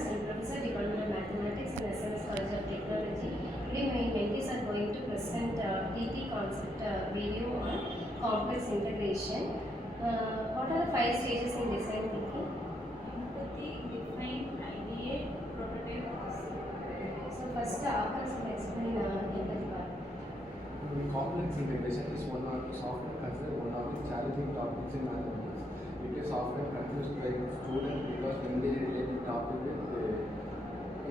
Assistant Professor, Department of Mathematics and SNS College of Technology. Today my mentees are going to present DT concept video on complex integration. What are the 5 stages in design thinking? Empathy, define, ideate, prototype, process. So first Akash will explain empathy part. Complex integration is one of the software considered one of the challenging topics in mathematics. It is often confused by students because when they relate the topic with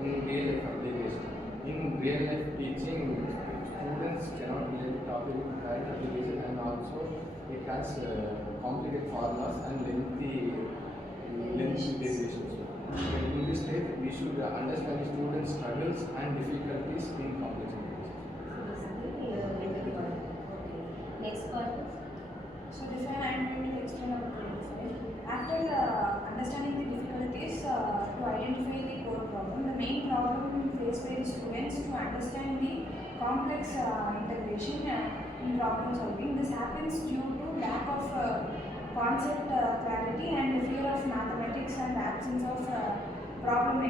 in real life application. In real life teaching, students cannot relate the topic with current application, and also it has complicated formulas and lengthy derivations. In this stage, we should understand the students' struggles and difficulties in complex integration. Next part. So define, I am going to explain about the define. After understanding the difficulties to identify the core problem, the main problem faced by the students to understand the complex integration in problem solving. This happens due to lack of concept clarity and the fear of mathematics and the absence of problem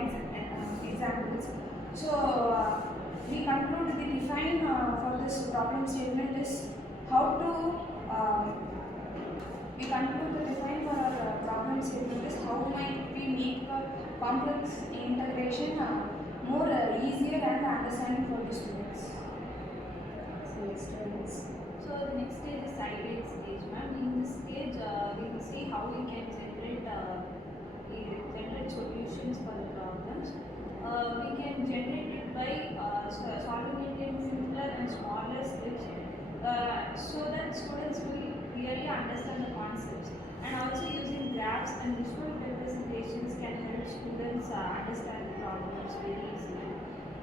examples. So we conclude the define for this problem statement is how to we conclude the define for our problem statement is how might we make a complex integration more easier and understanding for the students. So next one is. So the next stage is ideate stage, ma'am. In this stage, we will see how we can generate solutions for the problems. We can generate it by solving it in simpler and smaller steps, so that students will really understand the concepts. And also using graphs and visual representations can help students understand the problems very easily.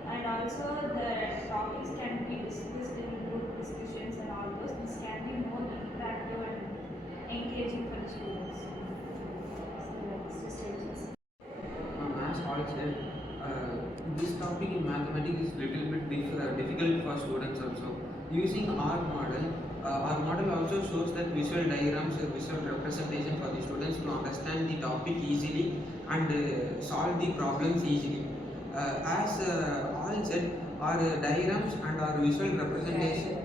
And also the topics can be discussed in group discussions and all those. This can be more interactive and engaging for the students. So next stages. As Paul said, this topic in mathematics is little bit difficult for students also. Using our model also shows that visual diagrams, visual representation for the students to understand the topic easily and solve the problems easily. As all said, our diagrams and our visual representation,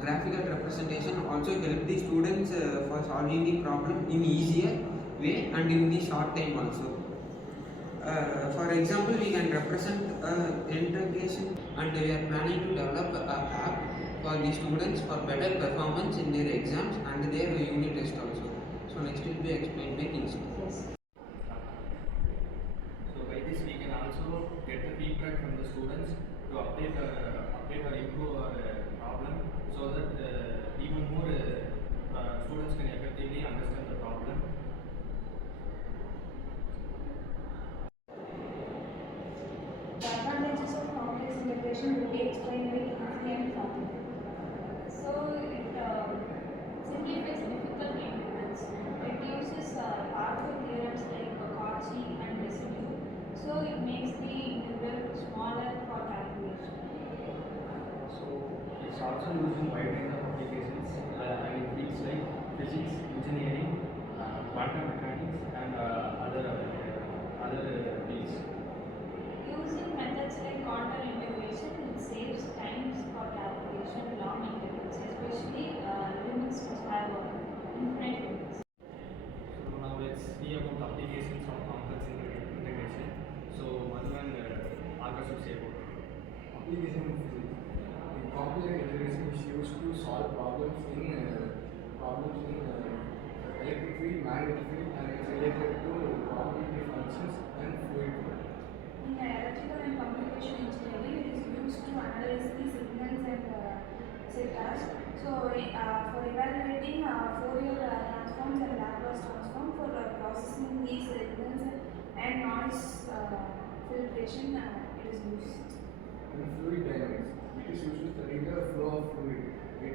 graphical representation also help the students for solving the problem in easier way and in the short time also. For example, we can represent integration, and we are planning to develop an app for the students for better performance in their exams and their unit test also. So next will be explained by Kingston. Yes. So by this we can also get the feedback from the students to update or improve our problem, so that even more students can effectively understand the problem. The advantages of complex integration will be explained by Cauchy and Cauchy. So it simplifies difficult integrals. It uses powerful theorems like Cauchy and residue. So it makes the integral smaller for calculation. So it's also used in wide range of applications in fields like physics, engineering, quantum mechanics, and other fields. Using methods like contour integration, it saves times for calculation long integrals, especially limits which have infinite limits. So now let's see about applications of complex integration. So one Akash will say about application in physics. The complex integration is used to solve problems in electric field, magnetic field, and it's related to probability functions and fluid flow. In electrical and communication engineering, it is used to analyze the signals and sectors. So, for evaluating Fourier transforms and Laplace transform for processing these signals and noise filtration, it is used. In fluid dynamics, it is used to study the flow of fluid. It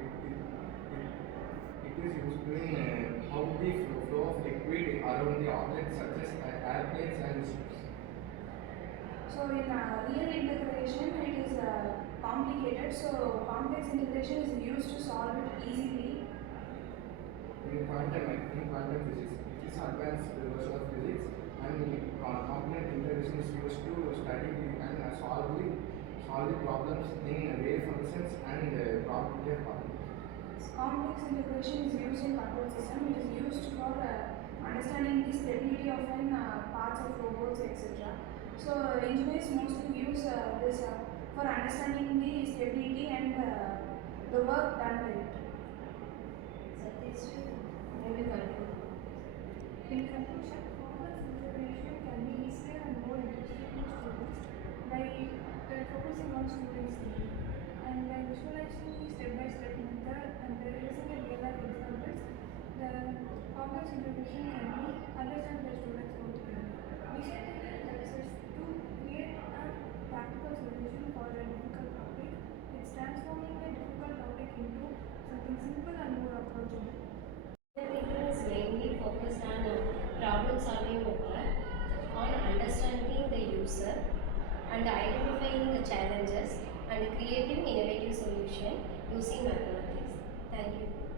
is used in how the flow of liquid around the objects such as airplanes and ships. So in real integration, it is complicated. So complex integration is used to solve it easily. In quantum physics, it is advanced version of physics, and component integration is used to study and solve the problems in wave functions and probability of problems. Complex integration is used in control system. It is used for understanding the stability of parts of robots, etc. So engineers mostly use this for understanding the stability and the work done by it. Satish, maybe conclude. In conclusion, complex integration can be easier and more interesting to students by focusing on students' need and by visualizing the step-by-step method and by using a real-life examples. The complex integration can be understood by students both together. Visual thinking helps us to create a practical solution for a difficult topic. It's transforming a difficult topic into something simple and more approachable. Thinking is mainly focused on problem solving method, on understanding the user and identifying the challenges and creating innovative solution using mathematics. Thank you.